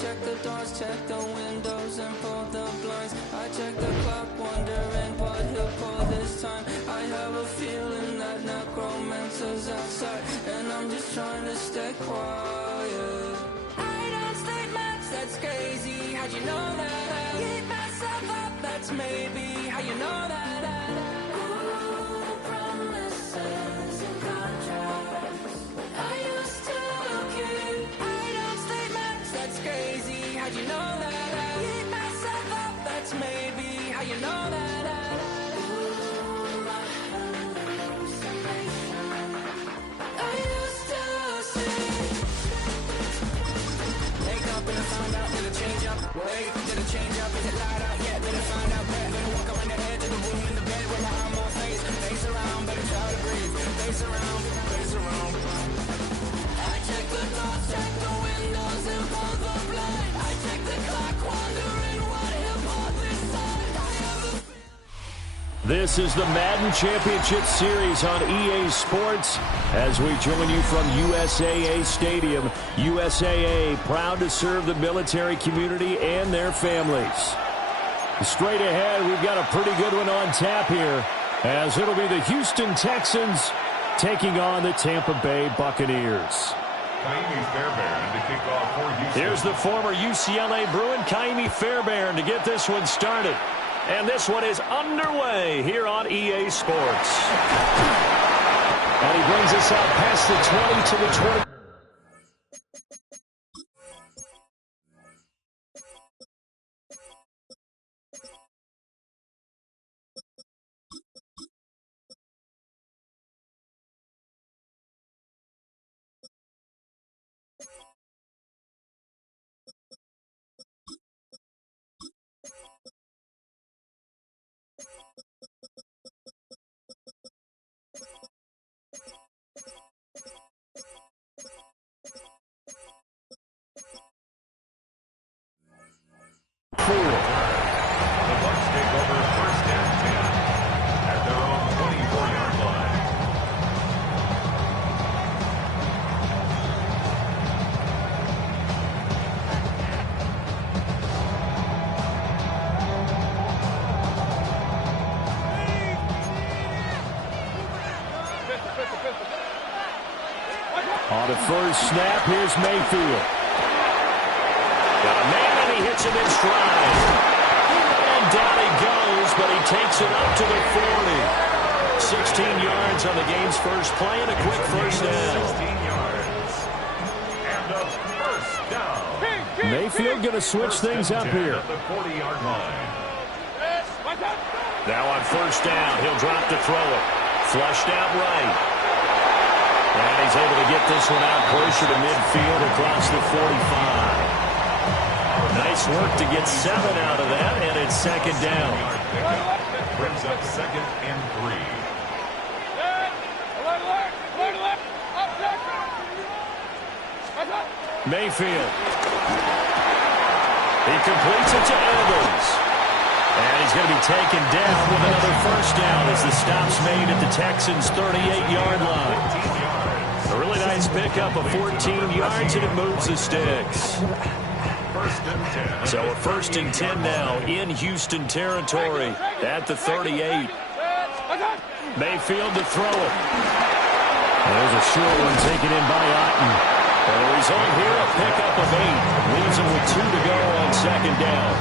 check the doors, check the windows, and pull the blinds. I check the clock, wondering what he'll pull this time. I have a feeling that necromancer's outside, and I'm just trying to stay quiet. I don't state much, that's crazy. How'd you know that? Keep myself up, that's maybe how you know that. You know that keep myself up, that's maybe how you know that. Ooh, my hallucination. I used to see. Wake up and I found out, did it change up? Wait, did it change up? Is it light out yet? Did it find out better? Better walk around the edge of the room in the bed with my arm on face around, better try to breathe. Face around, face around. I check the doors, check the windows, and pull the blind. This is the Madden Championship Series on EA Sports as we join you from USAA Stadium. USAA proud to serve the military community and their families. Straight ahead, we've got a pretty good one on tap here as it'll be the Houston Texans taking on the Tampa Bay Buccaneers. Here's the former UCLA Bruin, Kaimi Fairbairn, to get this one started. And this one is underway here on EA Sports. And he brings us out past the 20 to the 20. On the first snap, here's Mayfield. Got a man, and he hits him in stride. And down he goes, but he takes it up to the 40. 16 yards on the game's first play and a quick first down. 16 yards. And a first down. Mayfield going to switch things up here. At the 40-yard line. Now on first down, he'll drop to throw it. Flushed out right. And he's able to get this one out closer to midfield across the 45. Nice work to get 7 out of that, and it's second down. Brings up 2nd and 3. Mayfield. He completes it to Evans. And he's going to be taken down with another first down as the stop's made at the Texans' 38-yard line. A really nice pickup of 14 yards, and it moves the sticks. First and 10. So a 1st and 10 now in Houston territory at the 38. Mayfield to throw it. There's a short one taken in by Otten. And the result here, a pickup of 8. Leaves him with 2 to go on second down.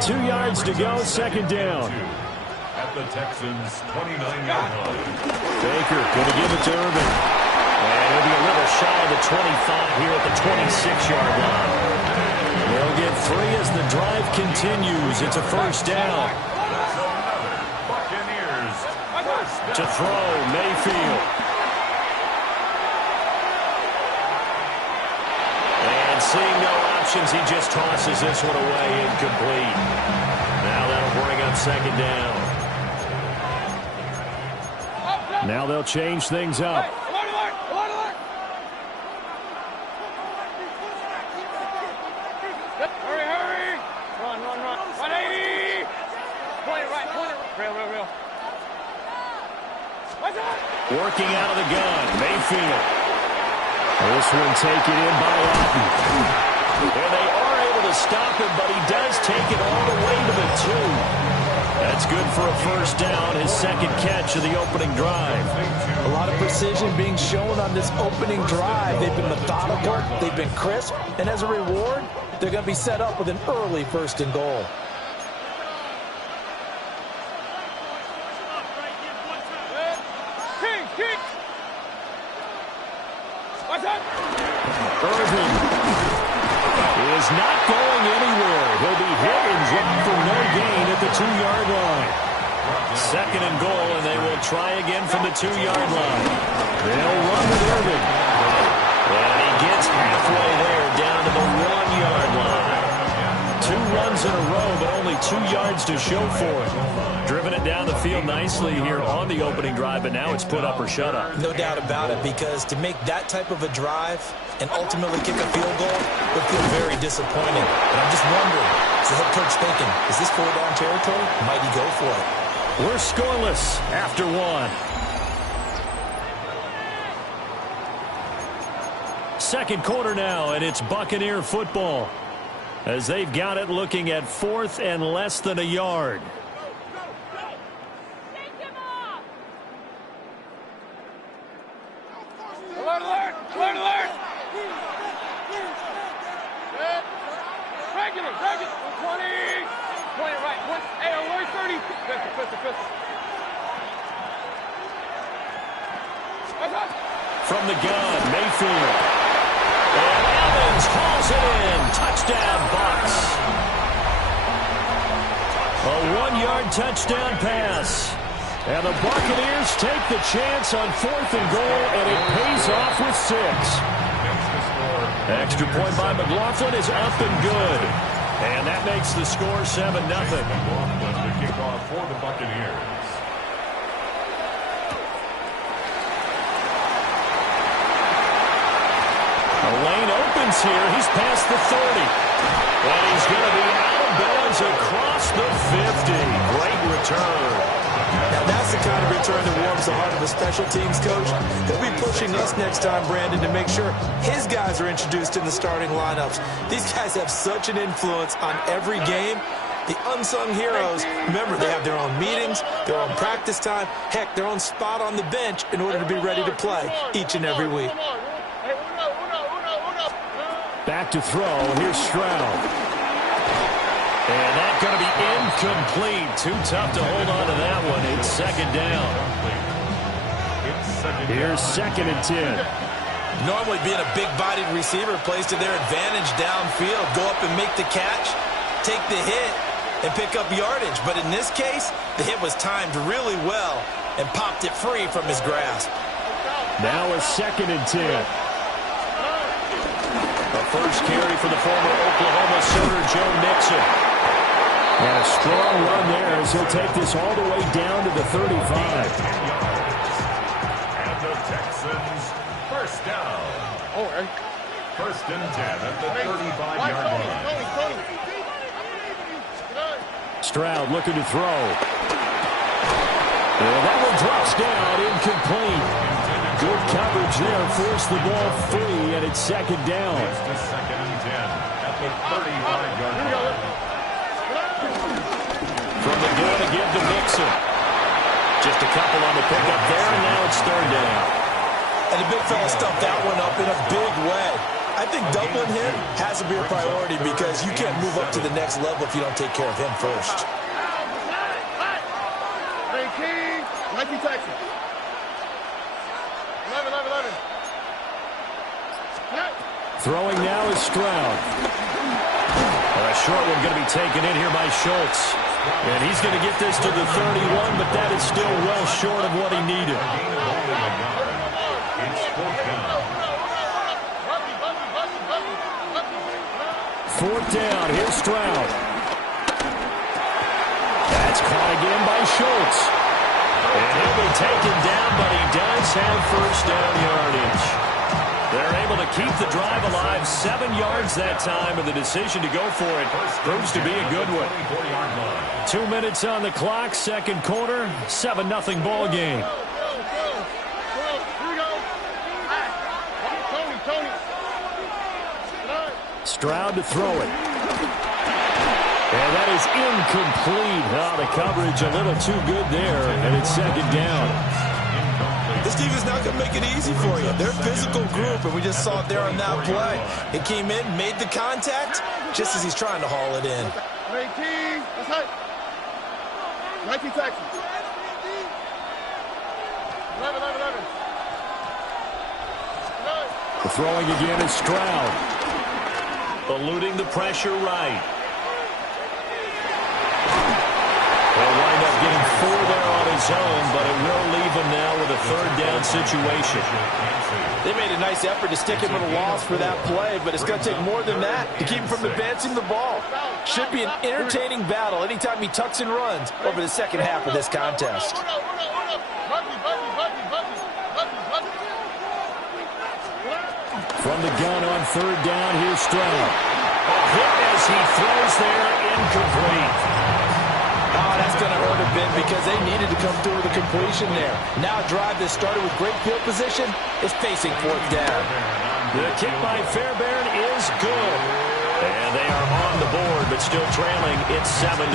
2 yards to go, second down. At the Texans' 29-yard line. Baker going to give it to Irvin. And he'll be a little shy of the 25 here at the 26-yard line. They'll get 3 as the drive continues. It's a first down. Buccaneers. To throw, Mayfield. And seeing no options, he just tosses this one away, incomplete. Now that'll bring up second down. Now they'll change things up. Hurry. Run. 180. Point it right. Real. Working out of the gun, Mayfield. This one taken in by Otten. And they are able to stop him, but he does take it all the way to the 2. That's good for a first down, his second catch of the opening drive. A lot of precision being shown on this opening drive. They've been methodical, they've been crisp, and as a reward, they're going to be set up with an early first and goal. Irvin is not going anywhere. He'll be hit and dropped for no gain at the 2-yard line. Second and goal, and they will try again from the 2-yard line. They'll run with Irvin. And he gets halfway there down to the 1-yard line. 2 runs in a row, but only 2 yards to show for it. Driven it down the field nicely here on the opening drive, and now it's put up or shut up. No doubt about it, because to make that type of a drive and ultimately kick a field goal would feel very disappointing. And I'm just wondering, is the head coach thinking, is this 4-down territory? Might he go for it? We're scoreless after 1. Second quarter now, and it's Buccaneer football, as they've got it looking at 4th and less than a yard. Alert, alert! Alert, alert! Regular, 20! 20 right, 20. Hey, alert 30. Pistol. From the gun, Mayfield. And Evans hauls it in. Touchdown, Bucs. A 1-yard touchdown pass. And the Buccaneers take the chance on 4th and goal, and it pays off with 6. Extra point by McLaughlin is up and good. And that makes the score 7-0. The kickoff for the Buccaneers. The lane opens here. He's past the 30. And he's going to be out of bounds across the 50. Great return. Now that's the kind of return that warms the heart of a special teams coach. He'll be pushing us next time, Brandon, to make sure his guys are introduced in the starting lineups. These guys have such an influence on every game. The unsung heroes, remember, they have their own meetings, their own practice time, heck, their own spot on the bench in order to be ready to play each and every week. Back to throw. Here's Stroud. And that's going to be incomplete. Too tough to hold on to that one. It's second down. Here's 2nd and 10. Normally being a big-bodied receiver plays to their advantage downfield. Go up and make the catch, take the hit, and pick up yardage. But in this case, the hit was timed really well and popped it free from his grasp. Now a 2nd and 10. The first carry for the former Oklahoma Sooner, Joe Mixon. And a strong run there as he'll take this all the way down to the 35. And the Texans, first down. First and 10 at the 35-yard line. Stroud looking to throw. And that one drops down, incomplete. Good coverage there, forced the ball free, and it's second down. It's the 2nd and 10 at the 35-yard line. From the gun again to Mixon. Just a couple on the pickup there, and now it's third down. And the big fella stuffed that one up in a big way. I think doubling him has to be a priority because you can't move up to the next level if you don't take care of him first. Hey, King, Nike Texas. 11. Throwing now is Stroud. A short one going to be taken in here by Schultz. And he's going to get this to the 31, but that is still well short of what he needed. It's 4th down. 4th down. Here's Stroud. That's caught again by Schultz. And he'll be taken down, but he does have first down yardage. They're able to keep the drive alive. 7 yards that time, and the decision to go for it proves to be a good one. 2 minutes on the clock, second quarter, 7-0 ball game. Stroud to throw it. And that is incomplete. Oh, the coverage a little too good there, and it's second down. This defense is not going to make it easy for you. They're a physical group, and we just saw it there on that play. He came in, made the contact, just as he's trying to haul it in. 19, that's right. 19 tackles. 11. The throwing again is Stroud. Eluding the pressure right. He'll wind up getting 4 there on his own, but it will leave him now with a third down situation. They made a nice effort to stick him with a loss for that play, but it's going to take more than that to keep him from advancing the ball. Should be an entertaining battle anytime he tucks and runs over the second half of this contest. From the gun on third down, here's Stroud. A hit as he throws there, incomplete. Oh, that's going to hurt a bit because they needed to come through with a completion there. Now a drive that started with great field position is facing fourth down. The kick by Fairbairn is good. And they are on the board, but still trailing. It's 7-3.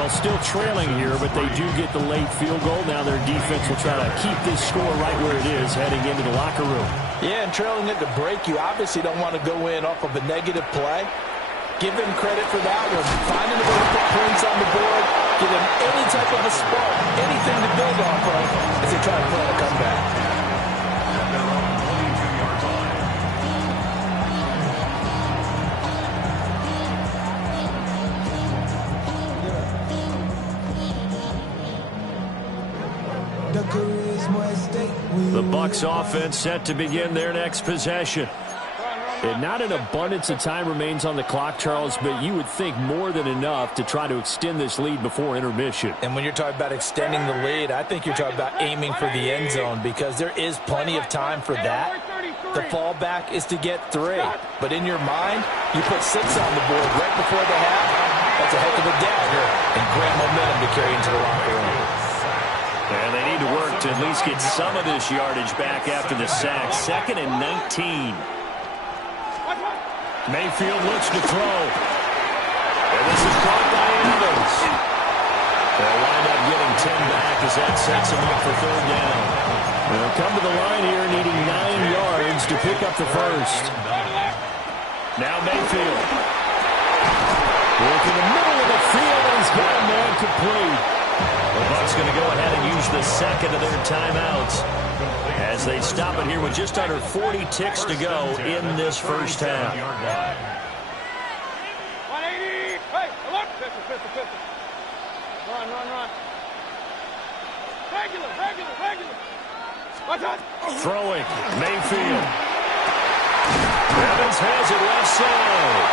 Well, still trailing here, but they do get the late field goal. Now their defense will try to keep this score right where it is heading into the locker room. Yeah, and trailing at the break, you obviously don't want to go in off of a negative play. Give them credit for that one. Finding a way to put points on the board, give them any type of a spark, anything to build off of as they try to plan a comeback. The Bucs offense set to begin their next possession. And not an abundance of time remains on the clock, Charles, but you would think more than enough to try to extend this lead before intermission. And when you're talking about extending the lead, I think you're talking about aiming for the end zone because there is plenty of time for that. The fallback is to get 3. But in your mind, you put 6 on the board right before the half. That's a heck of a dagger and great momentum to carry into the locker room. And they need to work to at least get some of this yardage back after the sack. 2nd and 19. Mayfield looks to throw. And this is caught by Evans. They'll wind up getting 10 back as that sets him up for third down. They'll come to the line here needing 9 yards to pick up the first. Now Mayfield. Look in the middle of the field, and he's got a man complete. The Bucs going to go ahead and use the second of their timeouts as they stop it here with just under 40 ticks to go in this first half. 180. Hey, look. Pistol. Run. Regular. Watch out. Throwing. Mayfield. Evans has it left side.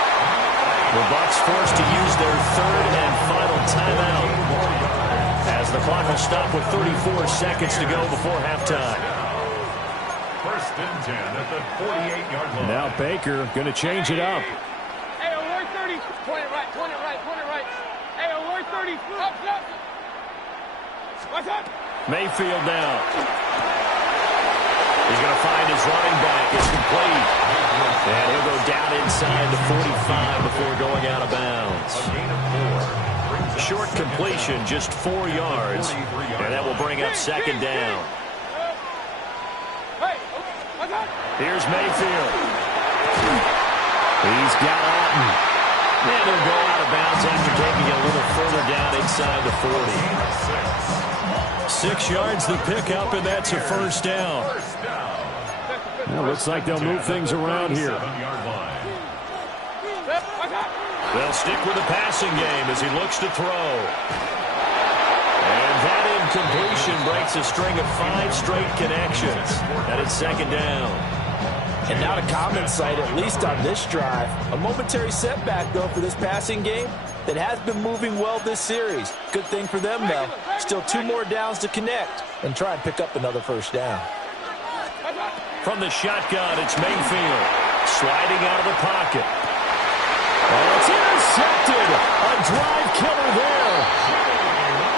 The Bucs forced to use their third and final timeout as the clock will stop with 34 seconds to go before halftime. 1st and 10 at the 48-yard line. Now Baker going to change it up. Hey, alert 30. Point it right. Hey, alert 30. Up. Watch out. Mayfield now. He's going to find his running back. It's complete. And he'll go down inside the 45 before going out of bounds. Short completion, just 4 yards. And that will bring up second down. Here's Mayfield. He's got Alton. And he'll go out of bounds after taking it a little further down inside the 40. 6 yards the pickup, and that's a first down. Well, looks like they'll move things around here. They'll stick with the passing game as he looks to throw. And that incompletion breaks a string of 5 straight connections. And it's second down. And not a common sight, at least on this drive. A momentary setback, though, for this passing game that has been moving well this series. Good thing for them, though. Still 2 more downs to connect and try and pick up another first down. From the shotgun, it's Mayfield. Sliding out of the pocket. Oh, it's intercepted. A drive killer there.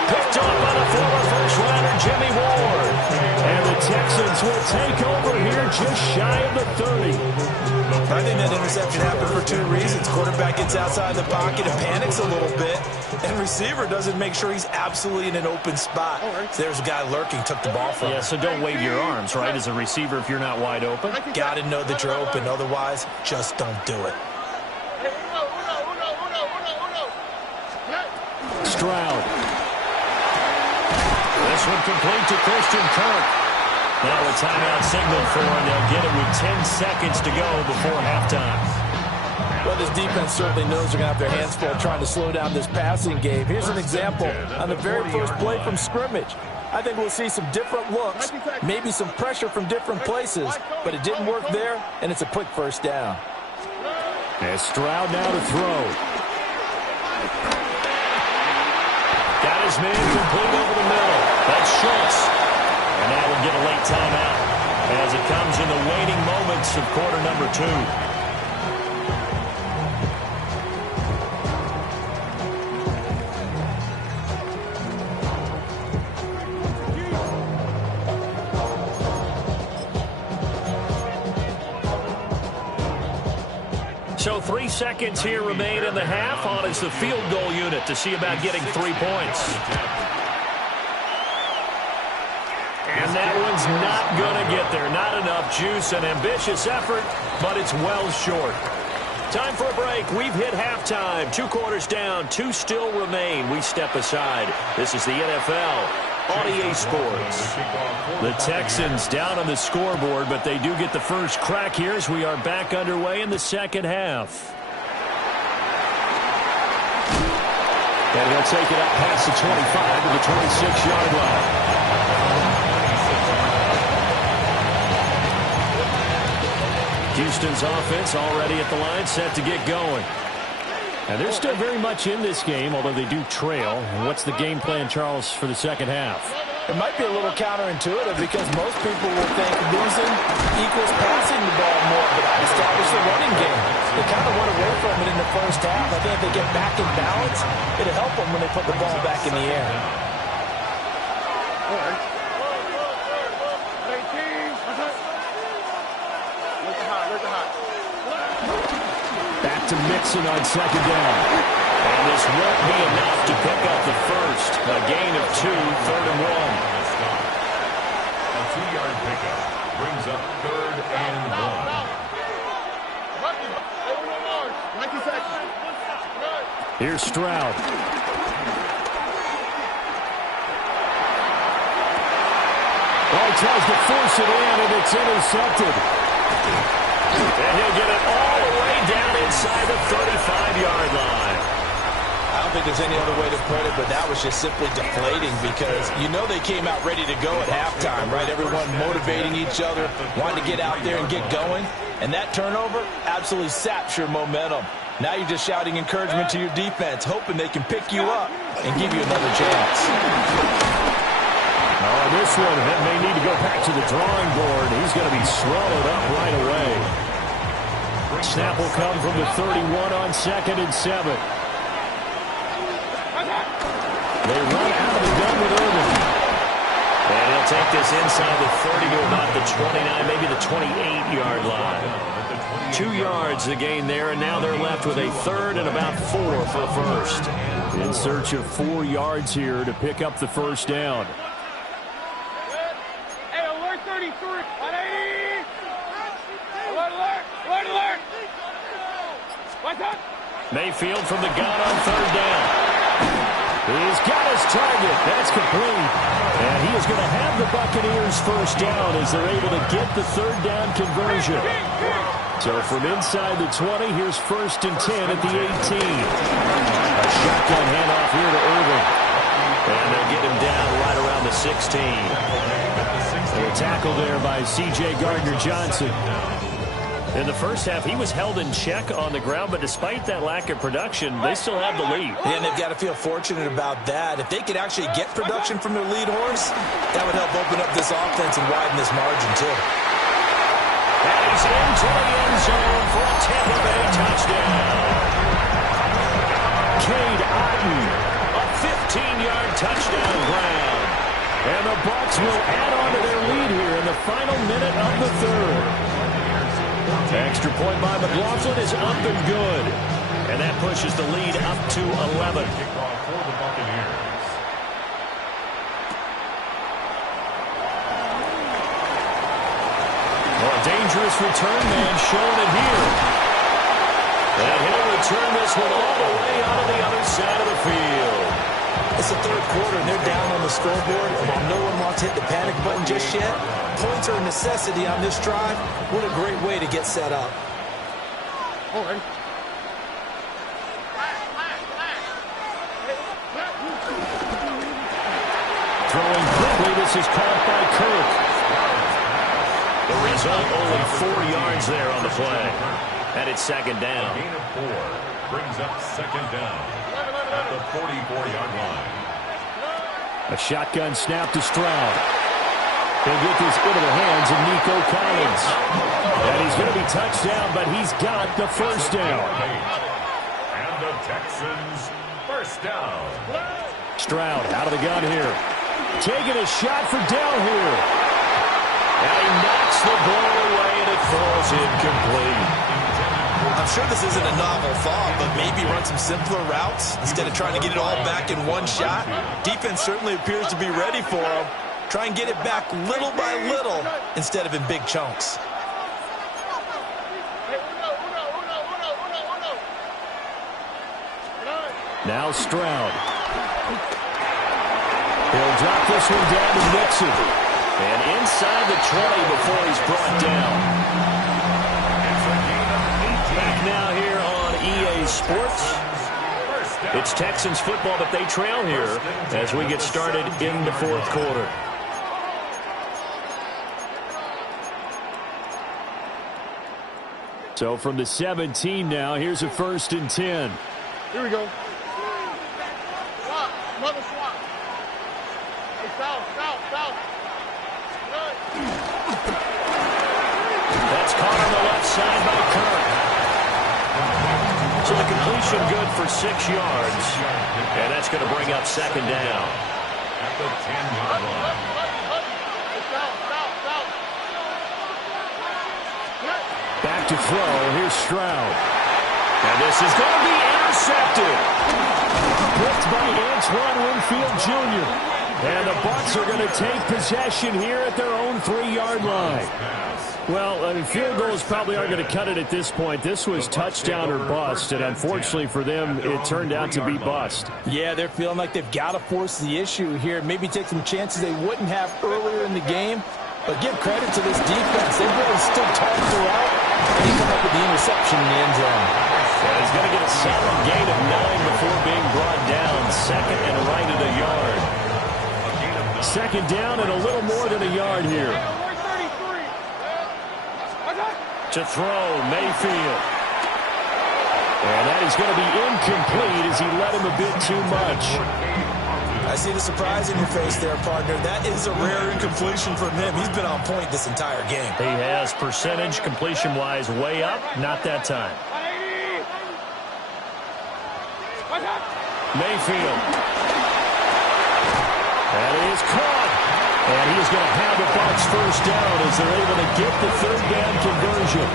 Picked up by the former first-rounder Jimmy Ward. And the Texans will take over here just shy of the 30. I think that interception happened for two reasons. Quarterback gets outside the pocket and panics a little bit, and receiver doesn't make sure he's absolutely in an open spot. So there's a guy lurking, took the ball from him. Yeah, so don't wave your arms, right, as a receiver if you're not wide open. Got to know that you're open. Otherwise, just don't do it. Stroud. This one complete to Christian Kirk. Now a timeout signal for him. They'll get it with 10 seconds to go before halftime. Well, this defense certainly knows they're going to have their hands full trying to slow down this passing game. Here's an example on the very first play from scrimmage. I think we'll see some different looks, maybe some pressure from different places, but it didn't work there, and it's a quick first down. And Stroud now to throw. Got his man complete over the middle. That's Schultz. And now we'll get a late timeout as it comes in the waning moments of quarter number 2. So 3 seconds here remain in the half. On is the field goal unit to see about getting 3 points. And that one's not going to get there. Not enough juice. An ambitious effort, but it's well short. Time for a break. We've hit halftime. 2 quarters down. 2 still remain. We step aside. This is the NFL on EA Sports. The Texans down on the scoreboard, but they do get the first crack here as we are back underway in the second half. And he'll take it up past the 25 to the 26-yard line. Houston's offense already at the line, set to get going. And they're still very much in this game, although they do trail. And what's the game plan, Charles, for the second half? It might be a little counterintuitive because most people will think losing equals passing the ball more, but I established the running game. They kind of went away from it in the first half. I think if they get back in balance, it'll help them when they put the ball back in the air. Back to Mixon on second down. And this won't be enough to pick up the first. A gain of 2, 3rd and 1. A 2-yard pickup brings up 3rd and 1. Here's Stroud. Oh, he tries to force it in, and it's intercepted. And he'll get it all the way down inside the 35-yard line. I don't think there's any other way to put it, but that was just simply deflating because you know they came out ready to go at halftime, right? Everyone motivating each other, wanting to get out there and get going. And that turnover absolutely saps your momentum. Now you're just shouting encouragement to your defense, hoping they can pick you up and give you another chance. Oh, this one may need to go back to the drawing board. He's going to be swallowed up right away. Snap will come from the 31 on 2nd and 7. They run out of the gun with Irvin. And he'll take this inside the 30 to about the 29, maybe the 28-yard line. 2 yards the gain there, and now they're left with a 3rd and about 4 for a first. In search of 4 yards here to pick up the first down. Hey, alert 33, 180. Alert. What's up? Mayfield from the gun on 3rd down. He's got his target. That's complete. And he is going to have the Buccaneers first down as they're able to get the 3rd down conversion. So from inside the 20, here's 1st and 10 at the 18. A shotgun handoff here to Irvin. And they'll get him down right around the 16. And a tackle there by C.J. Gardner-Johnson. In the first half, he was held in check on the ground, but despite that lack of production, they still have the lead. And they've got to feel fortunate about that. If they could actually get production from their lead horse, that would help open up this offense and widen this margin, too. And he's into the end zone for a Tampa Bay touchdown. Cade Otton, a 15-yard touchdown ground. And the Bucs will add on to their lead here in the final minute of the third. Extra point by McLaughlin is up and good. And that pushes the lead up to 11. Kickoff for the Buccaneers. Well, a dangerous return man showing it here. And he'll return this one all the way out of the other side of the field. It's the third quarter, and they're down on the scoreboard. And while no one wants to hit the panic button just yet, points are a necessity on this drive. What a great way to get set up. Throwing quickly, this is caught by Kirk. The result, only 4 yards there on the play. And it's second down. A gain of 4 brings up second down at the 44-yard line. A shotgun snap to Stroud. He'll get this into the hands of Nico Collins. And he's going to be touched down, but he's got the first down. And the Texans first down. Stroud out of the gun here. Taking a shot for Dell here. And he knocks the ball away, and it falls incomplete. I'm sure this isn't a novel thought, but maybe run some simpler routes instead of trying to get it all back in one shot. Defense certainly appears to be ready for him. Try and get it back little by little instead of in big chunks. Now Stroud. He'll drop this one down to Nixon. And inside the 20 before he's brought down. Back now here on EA Sports. It's Texans football, but they trail here as we get started in the fourth quarter. So from the 17 now, here's a 1st and 10. Here we go. Swap. Mother swap. Hey, south. That's caught on the left side by Kirk. So the completion good for 6 yards. And that's going to bring up second down. At the 10-yard line. Back to throw. Here's Stroud. And this is going to be intercepted. Blitzed by Antoine Winfield Jr. And the Bucs are going to take possession here at their own 3-yard line. Well, I mean, field goals probably aren't going to cut it at this point. This was touchdown or bust, and unfortunately for them, it turned out to be bust. Yeah, they're feeling like they've got to force the issue here. Maybe take some chances they wouldn't have earlier in the game. But give credit to this defense. They've really stood tall throughout, and they come up with the interception in the end zone. And he's going to get a solid gain of 9 before being brought down. Second and right at a yard. Second down and a little more than a yard here. To throw, Mayfield. And that is going to be incomplete as he led him a bit too much. I see the surprise in your face there, partner. That is a rare incompletion from him. He's been on point this entire game. He has percentage completion-wise way up. Not that time. Mayfield. That is caught. And he's going to have the Bucs first down as they're able to get the third down conversion.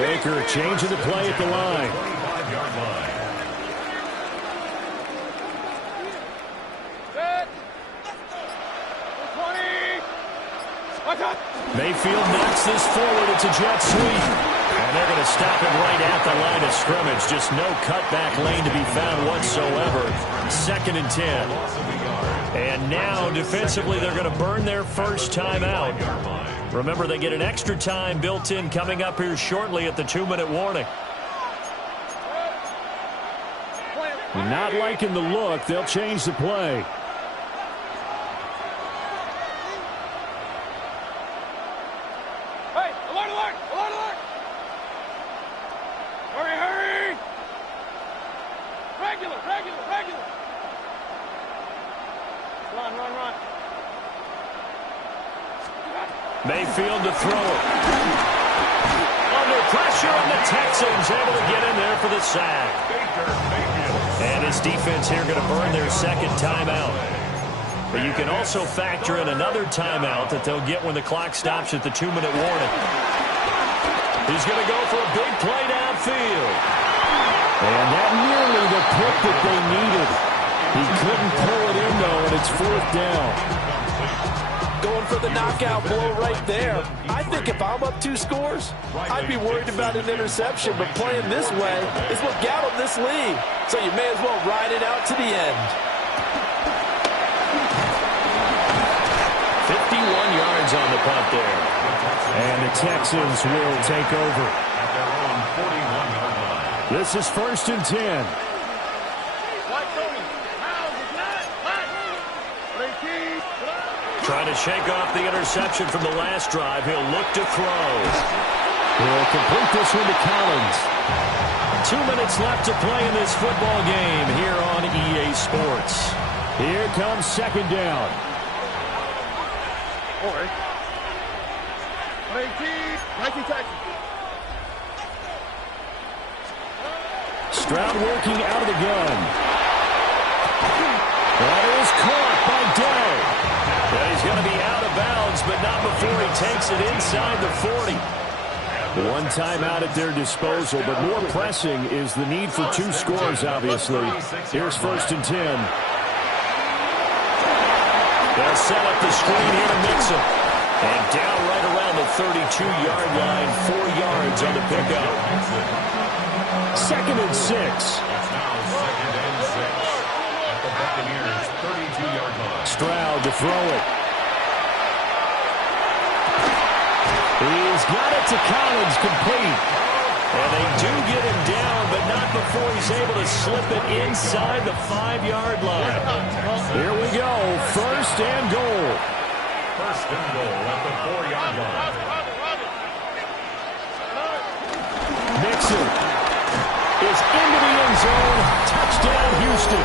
Baker changing the play at the line. Mayfield knocks this forward. It's a jet sweep. And they're going to stop it right at the line of scrimmage. Just no cutback lane to be found whatsoever. 2nd and 10. And now, defensively, they're going to burn their first time out. Remember, they get an extra time built in coming up here shortly at the 2-minute warning. Not liking the look. They'll change the play. Mayfield to throw it. Under pressure, and the Texans able to get in there for the sack. Baker Mayfield And this defense here going to burn their second timeout. But you can also factor in another timeout that they'll get when the clock stops at the 2-minute warning. He's going to go for a big play downfield. And that nearly the pick that they needed. He couldn't pull it in, though, and it's 4th down. Going for the knockout blow right there. I think if I'm up 2 scores, I'd be worried about an interception, but playing this way is what got him this lead. So you may as well ride it out to the end. 51 yards on the punt there. And the Texans will take over. At their own 41-yard line. This is 1st and 10. Trying to shake off the interception from the last drive. He'll look to throw. He'll complete this one to Collins. 2 minutes left to play in this football game here on EA Sports. Here comes 2nd down. Stroud working out of the gun. That is caught by Day. Well, he's going to be out of bounds, but not before he takes it inside the 40. One timeout at their disposal, but more pressing is the need for 2 scores, obviously. Here's 1st and 10. They'll set up the screen here to Mixon. And down right around the 32-yard line, 4 yards on the pickup. 2nd and 6. It's now 2nd and 6. At the Buccaneers' 32-yard line. Stroud to throw it. He's got it to Collins, complete. And they do get him down, but not before he's able to slip it inside the 5-yard line. Here we go, 1st and goal. 1st and goal at the 4-yard line. Mixon is into the end zone. Touchdown, Houston.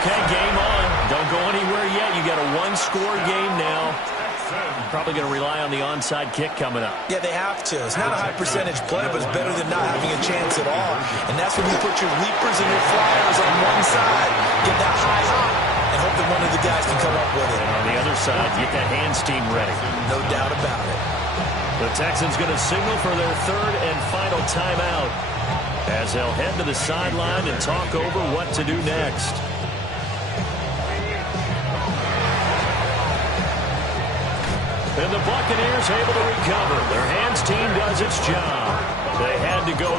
Okay, game on. Don't go anywhere yet. You got a 1-score game now. Probably going to rely on the onside kick coming up. Yeah, they have to. It's not a high percentage play, but it's better than not having a chance at all. And that's when you put your leapers and your flyers on one side, get that high hop, and hope that one of the guys can come up with it. And on the other side, get that hands team ready. No doubt about it. The Texans going to signal for their 3rd and final timeout as they'll head to the sideline and talk over what to do next. And the Buccaneers able to recover. Their hands team does its job. They had to go